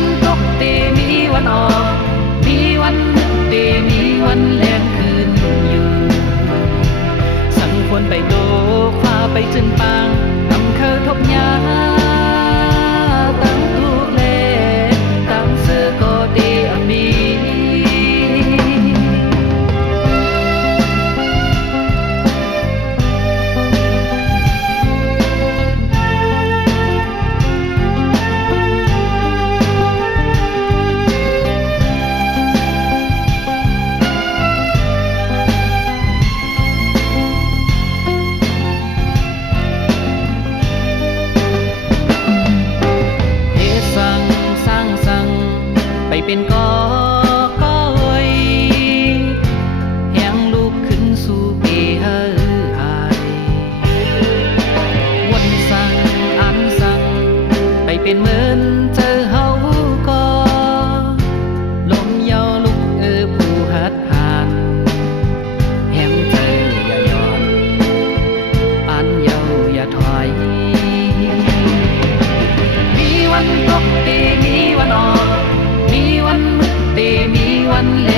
วันตกตีมีวันออกมีวันนึกตีมีวันแลงคืนอยู่สั่งควรไปโลกพาไปจนปางทำเคยทบยาตั้งทุกเลตั้งเสือก็ตีอมีไปเป็นกอก้อยแหงลูกขึ้นสู่ปีเฮอหายวันสั่งอันสั่งไปเป็นเหมือนเจอเฮาก็ลมเยาลุกผู้หัดหานแหงเธออย่าย้อนอันเยาอย่าถอยมีวันตกตีมีวันออกมีวันมืดตีมีวันแล